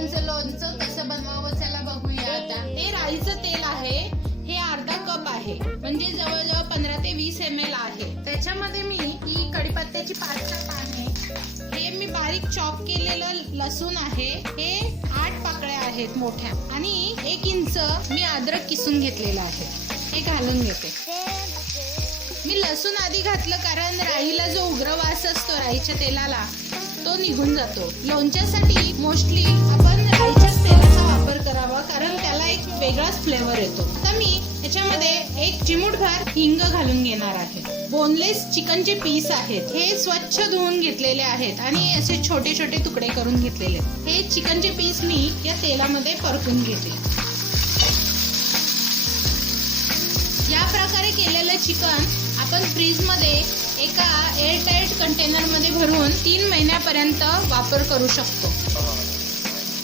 चिकनचं लोणचं कसं बनवावं चला बघूया आता। हे राईचं तेल आहे, हे अर्धा कप आहे, म्हणजे जवळजवळ 15 ते 20 ml आहे। त्याच्यामध्ये मी ही कढीपत्त्याची 5 पाने, हे मी बारीक चॉप केलेलं लसूण आहे, हे 8 पाकळ्या आहेत मोठ्या, आणि 1 इंच मी अद्रक किसून घेतलेला आहे, हे घालून घेते। मी लसूण आधी घातलं कारण राईला जो उग्र वास असतो राईच्या तेलाला तो निघून जातो। लोणच्यासाठी मोस्टली आपण राईच्याच तेलाचा वापर करावा कारण त्याला एक वेगळाच फ्लेवर येतो। आता मी याच्यामध्ये 1 चिमूटभर हिंग घालून घेणार आहे। बोनलेस चिकनचे पीस आहेत, हे स्वच्छ धुवून घेतलेले आहेत आणि असे छोटे छोटे तुकडे करून घेतलेले। हे चिकनचे पीस मी या तेलामध्ये परतून घेते। या प्रकारे केलेलं चिकन आपण फ्रीज मध्ये एका एअरटाइट कंटेनर मध्ये भरून 3 महिन्यापर्यंत वापर करू शकतो।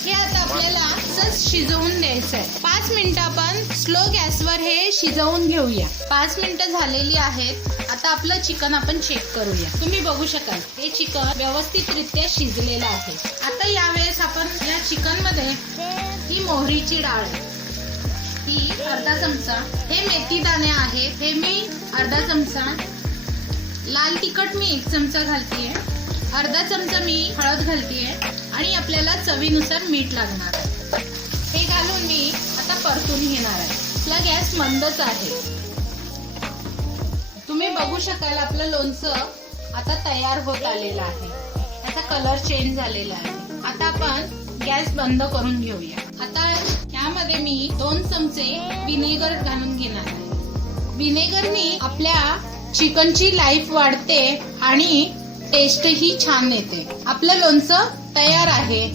हे आता आपल्याला असंच शिजवून द्यायचं आहे। 5 मिनिटं आपण स्लो गॅसवर हे शिजवून घेऊया। 5 मिनिटं झालेली आहेत। आता आपलं चिकन आपण चेक करूया। तुम्ही बघू शकाल हे चिकन व्यवस्थितरित्या शिजलेलं आहे। आता यावेळेस आपण या चिकन मध्ये ही मोहरीची डाळ, ही अर्धा चमचा, हे मेथी दाणे आहेत, हे मी अर्धा चमचा, लाल तिखट मी 1 चमचा घालतीये, अर्धा चमचा मी हळद घालतीये आणि आपल्याला चवीनुसार मीठ लागणार आहे। हे घालून मी आता परतून घेणार आहे। आपला गॅस मंदच आहे। तुम्ही बघू शकाल आपलं लोणचं आता तयार होत आलेलं आहे, त्याचा कलर चेंज झालेला आहे। आता आपण गॅस बंद करून घेऊया। आता यामध्ये मी 2 चमचे विनेगर घालून घेणार आहे। विनेगरनी आपल्या चिकनची लाईफ वाढते आणि टेस्ट ही छान येते। आपलं लोणचं तयार आहे।